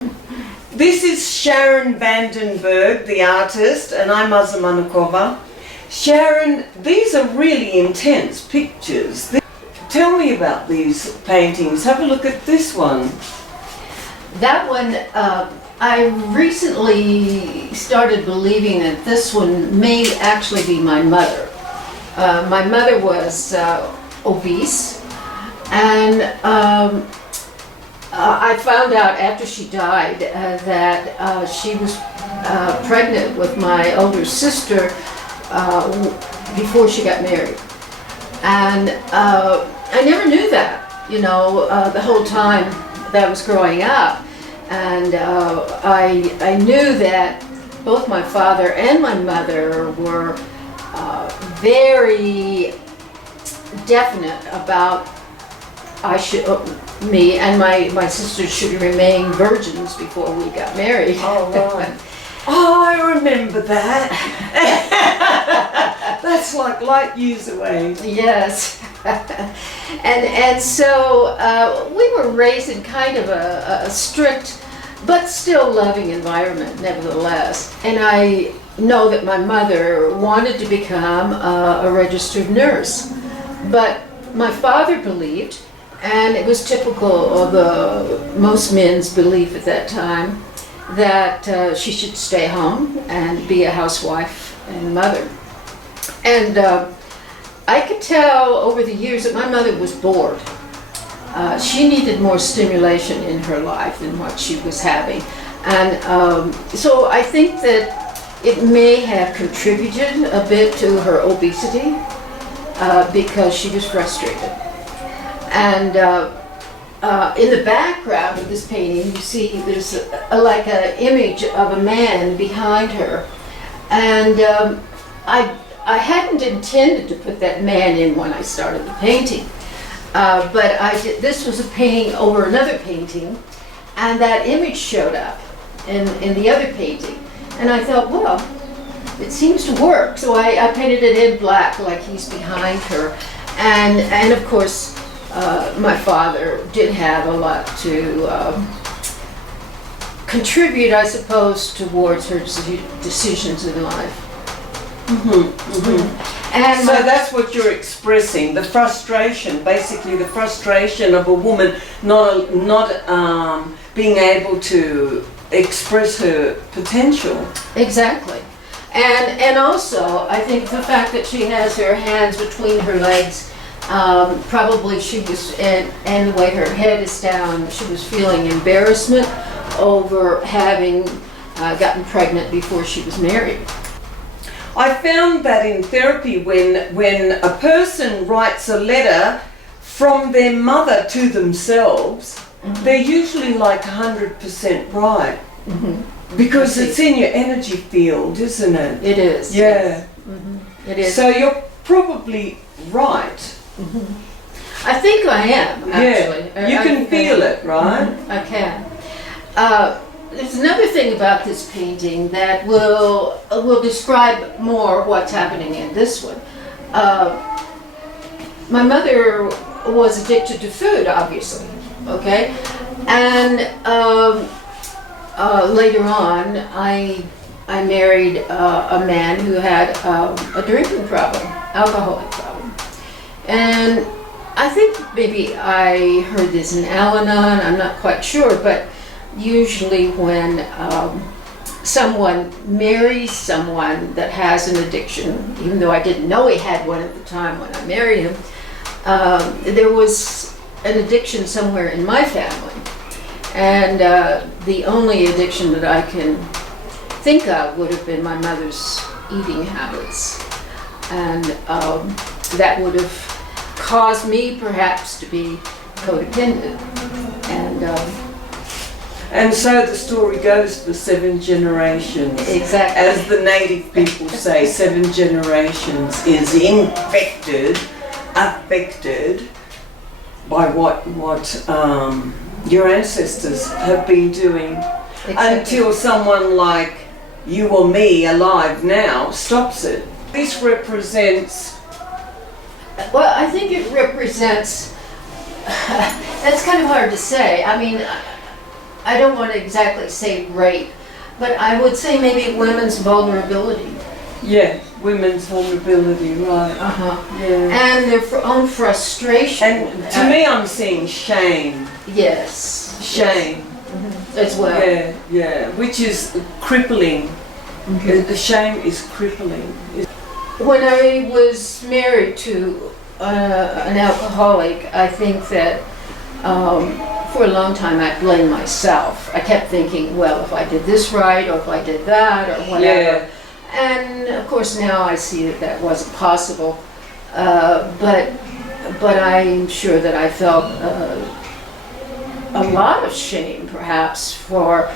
This is Sharon Berg The Artist, and I'm Azzah Manukova. Sharon, these are really intense pictures. Tell me about these paintings. Have a look at this one. That one, I recently started believing that this one may actually be my mother. My mother was obese, and I found out after she died that she was pregnant with my older sister before she got married. And I never knew that, the whole time that I was growing up. And I knew that both my father and my mother were very definite about me and my sisters should remain virgins before we got married. Oh, right. Oh, I remember that. That's like light years away. Yes. and so we were raised in kind of a strict but still loving environment nevertheless. And I know that my mother wanted to become a registered nurse, but my father believed, and it was typical of most men's belief at that time, that she should stay home and be a housewife and mother. And I could tell over the years that my mother was bored. She needed more stimulation in her life than what she was having. And so I think that it may have contributed a bit to her obesity because she was frustrated. And in the background of this painting, you see there's like an image of a man behind her. And I hadn't intended to put that man in when I started the painting. But this was a painting over another painting, and that image showed up in the other painting. And I thought, well, it seems to work. So I painted it in black like he's behind her. And of course, my father did have a lot to contribute, I suppose, towards her decisions in life. And so that's what you're expressing, the frustration, basically the frustration of a woman not being able to express her potential. Exactly. And also, I think the fact that she has her hands between her legs, probably she was, and the way her head is down, she was feeling embarrassment over having gotten pregnant before she was married. I found that in therapy, when a person writes a letter from their mother to themselves, they're usually like 100% right. Because it's in your energy field, isn't it? It is. Yeah. Yes. It is. So you're probably right. I think I am, actually. Yeah. You can feel it, right? I can. There's another thing about this painting that will describe more what's happening in this one. My mother was addicted to food, obviously, okay? And later on, I married a man who had a drinking problem, alcoholic problem. And I think maybe I heard this in Al-Anon, I'm not quite sure, but usually when someone marries someone that has an addiction, even though I didn't know he had one at the time when I married him, there was an addiction somewhere in my family. And the only addiction that I can think of would have been my mother's eating habits. And that would have caused me perhaps to be codependent. And so the story goes for 7 generations. Exactly. As the native people say, 7 generations is affected by what your ancestors have been doing. Exactly. Until someone like you or me alive now stops it. This represents... Well, I think it represents... That's kind of hard to say. I mean, I don't want to exactly say rape, but I would say maybe women's vulnerability. Yeah, women's vulnerability, right. Yeah. And their own frustration. And to me, I'm seeing shame. Yes. Shame. As well. Yeah, yeah, which is crippling. The shame is crippling. When I was married to an alcoholic, I think that for a long time I blamed myself. I kept thinking, well, if I did this right, or if I did that, or whatever. Yeah. And of course now I see that that wasn't possible. But I'm sure that I felt a lot of shame, perhaps, for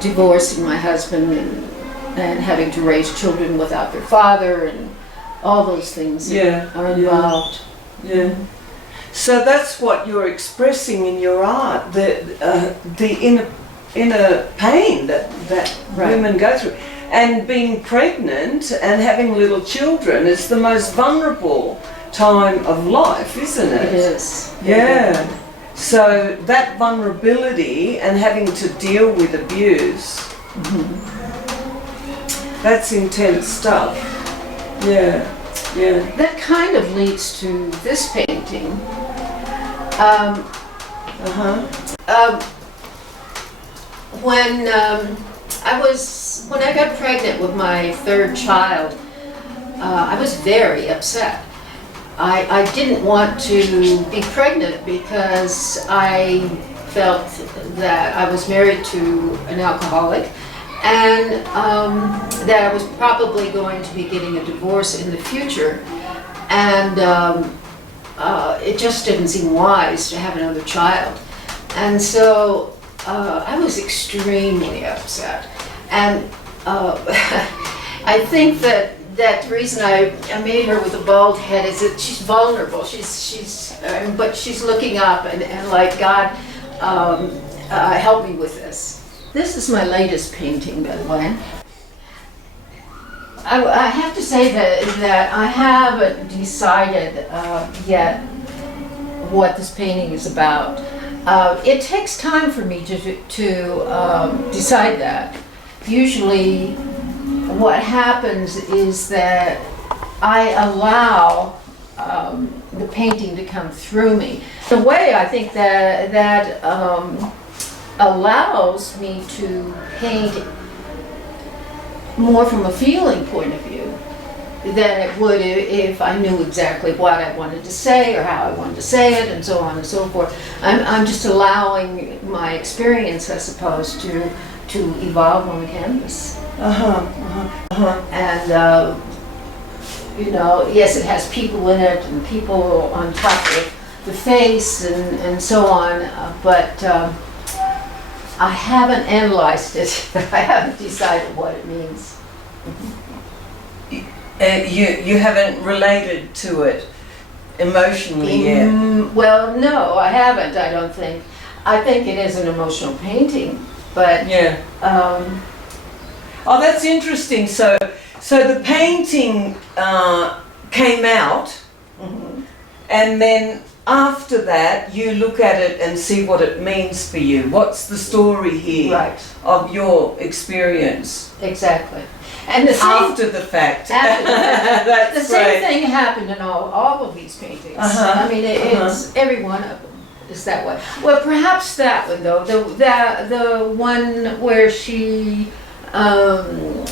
divorcing my husband and having to raise children without their father, and all those things are involved. Yeah. So that's what you're expressing in your art, the inner pain that women go through. And being pregnant and having little children is the most vulnerable time of life, isn't it? It is. Yeah. So that vulnerability and having to deal with abuse, that's intense stuff. Yeah, yeah. That kind of leads to this painting. When I got pregnant with my third child, I was very upset. I didn't want to be pregnant because I felt that I was married to an alcoholic, and that I was probably going to be getting a divorce in the future, and it just didn't seem wise to have another child. And so I was extremely upset. And I think that the reason I made her with a bald head is that she's vulnerable. But she's looking up and like, God, help me with this. This is my latest painting, by the way. I have to say that I haven't decided yet what this painting is about. It takes time for me to decide that. Usually what happens is that I allow the painting to come through me. In a way, I think that allows me to paint more from a feeling point of view than it would if I knew exactly what I wanted to say or how I wanted to say it, and so on and so forth. I'm just allowing my experience, I suppose, to evolve on the canvas. And you know, yes, it has people in it and people on top of the face and so on, but I haven't analyzed it. I haven't decided what it means. You haven't related to it emotionally yet? Well, no, I haven't, I don't think. I think it is an emotional painting, but... Yeah. Oh, that's interesting. So the painting came out, and then after that you look at it and see what it means for you. What's the story here of your experience? Exactly. And the same, after the fact. The same thing happened in all of these paintings. I mean, it's every one of them is that way. Well, perhaps that one though, the one where she, the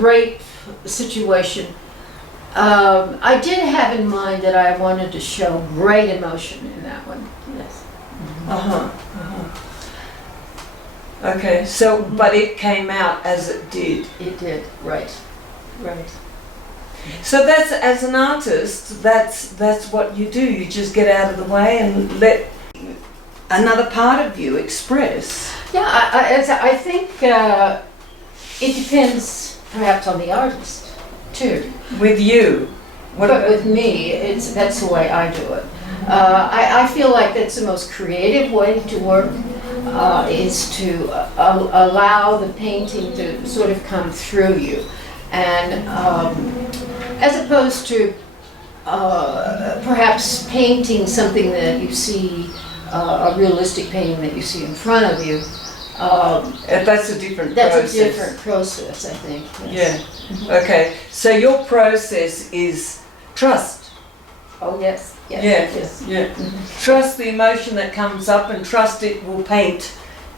rape situation. I did have in mind that I wanted to show great emotion in that one. Yes. Okay, so, but it came out as it did. It did, right. So that's, as an artist, that's what you do. You just get out of the way and let another part of you express. Yeah, I think it depends perhaps on the artist, too. With you? But with me, that's the way I do it. I feel like that's the most creative way to work, is to allow the painting to sort of come through you. And as opposed to perhaps painting something that you see a realistic painting that you see in front of you. That's a different That's process. a different process, I think. Yes. Yeah. Okay. So your process is trust. Oh, yes. Yes. Yeah. Yes. Yeah. Trust the emotion that comes up, and trust it will paint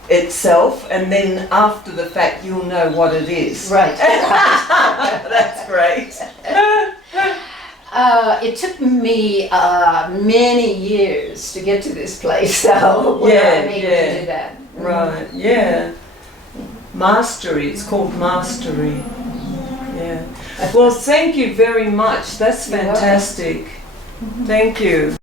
itself, and then after the fact you'll know what it is. Right. That's great. It took me many years to get to this place, so I'm able to do that. Right, yeah. Mastery, it's called mastery. Yeah. Well, thank you very much. That's You're welcome. fantastic. Thank you.